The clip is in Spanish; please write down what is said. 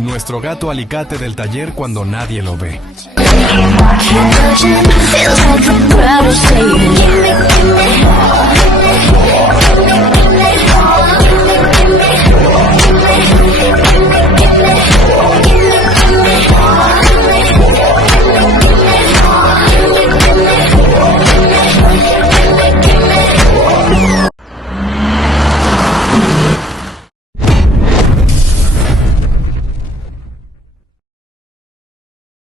Nuestro gato alicate del taller cuando nadie lo ve. Feels like the proud of Satan. Give me